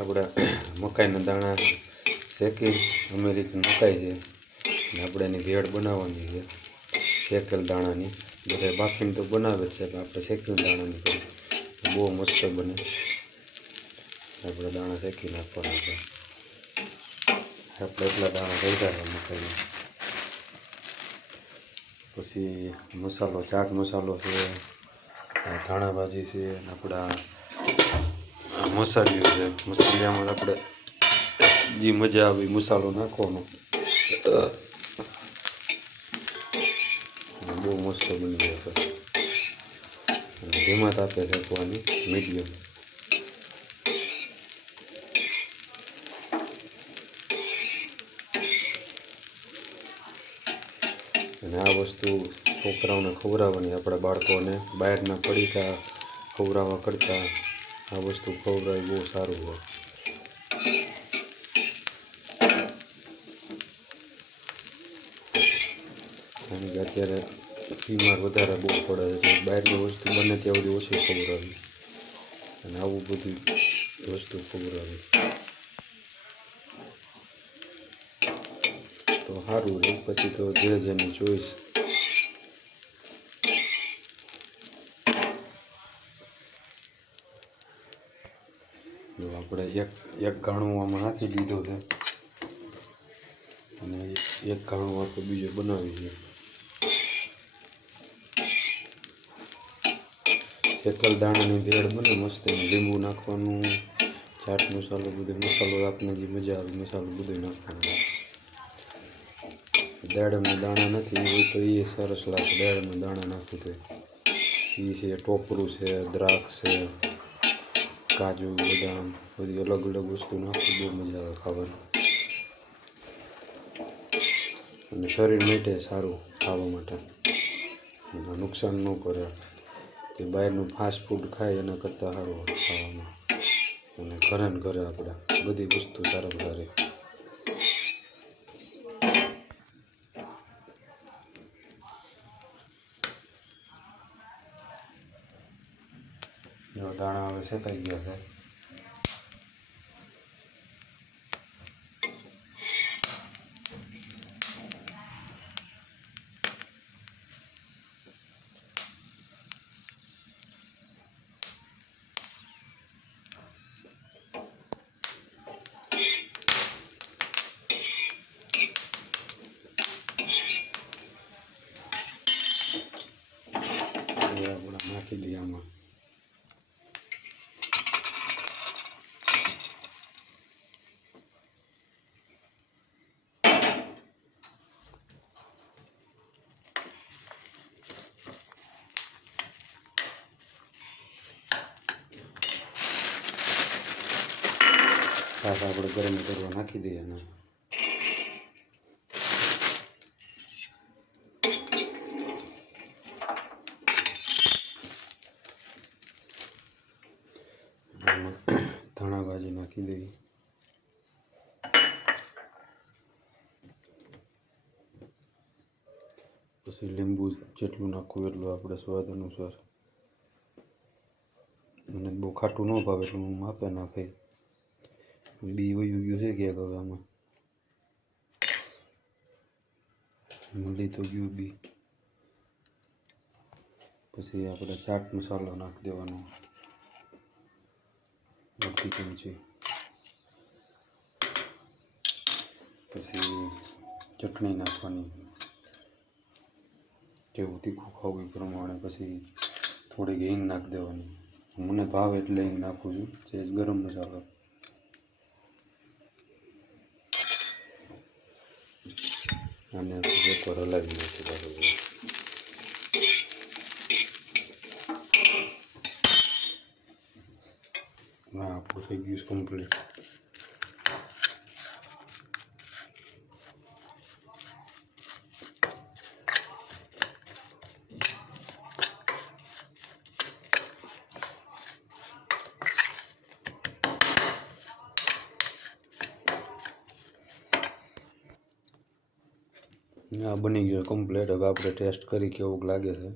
આપણા મકાઈના દાણા શેકી, અમેરિકન મકાઈ છે. અને આપણે એની ભેળ બનાવવાની છે, શેકેલ દાણાની. બધા બાફીને તો બનાવે છે પણ આપણે શેકેલ દાણાની કરી. બહુ મસ્ત બને. આપણે દાણા શેકી નાખવાના છે. આપણે એટલા દાણા ભેગા છે મકાઈના. પછી મસાલો ચાટ મસાલો છે આ ધાણા ભાજી છે, આપણા આ મસાલિયું છે. મસાલિયામાં આપણે જે મજા આવે મસાલો નાખવાનો. બહુ મસ્ત બની ગયો છે. ધીમા તાપે શેકવાની મીડિયમ. અને આ વસ્તુ છોકરાઓને ખવડાવવાની, આપણા બાળકોને બહારના પડીકા ખવડાવવા કરતાં આ વસ્તુ ખવડાવી બહુ સારું હોય. કારણ કે અત્યારે બીમાર વધારે બહુ પડે છે બહારની વસ્તુ બને ત્યાં સુધી ઓછી આવી અને આવું બધી વસ્તુ ખવડાવી. તો સારું રહે પછી તો જે જેની ચોઈસ જો આપણે એક એક ઘાણું આમાં નાખી દીધું છે. અને એક ઘાણું આપણે બીજું બનાવી છે. શેકલ દાણાની ભેળ બને મસ્ત લીંબુ નાખવાનું ચાટ મસાલો બધો, મસાલો આપને જે મજા આવે મસાલો બધું નાખવાનું. દાડમના દાણા નથી હોય તો એ સરસ લાગે. દાડમના દાણા નાખી તો એ છે ટોપરું છે, દ્રાક્ષ છે કાજુ બદામ, બધી અલગ અલગ વસ્તુ નાખી, બહુ મજા આવે ખાવાની. અને શરીર માટે સારું ખાવા માટે. નુકસાન ન કરે. જે બહારનું ફાસ્ટ ફૂડ ખાય, એના કરતાં સારું ખાવામાં. અને ઘરે ઘરે આપણે બધી વસ્તુ સારામાં સારી જો દાણા હવે શેકાઈ ગયા છે. નાખી દઈએ આમાં. છાશ આપણે ગરમ કરવા નાખી દઈએ અને ધાણા ભાજી નાખી દઈએ. પછી લીંબુ જેટલું નાખવું એટલું આપણે સ્વાદ અનુસાર. મને બહુ ખાટું ન ભાવે એટલું હું માપે નાખી બી વયું ગયું છે ક્યાંક હવે આમાં મળી તો ગયું બી પછી આપણે ચાટ મસાલો નાખી દેવાનો. અડધી ચમચી પછી ચટણી નાખવાની. જેવું તીખું ખાવું એ પ્રમાણે પછી થોડીક હિંગ નાખી દેવાની. મને ભાવ એટલે હિંગ નાખું છું. જે ગરમ મસાલો. અને એકવાર હલાવી નાખી બરાબર ના આપણું થઈ ગયું કમ્પ્લીટ આ બની ગયો કમ્પ્લીટ હવે આપણે ટેસ્ટ કરી કેવું લાગે છે.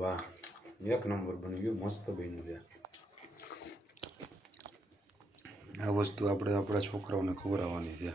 વાહ એક નંબર બની ગયું. મસ્ત બન્યું છે આ વસ્તુ આપણે આપણા છોકરાઓને ખવડાવવાની છે.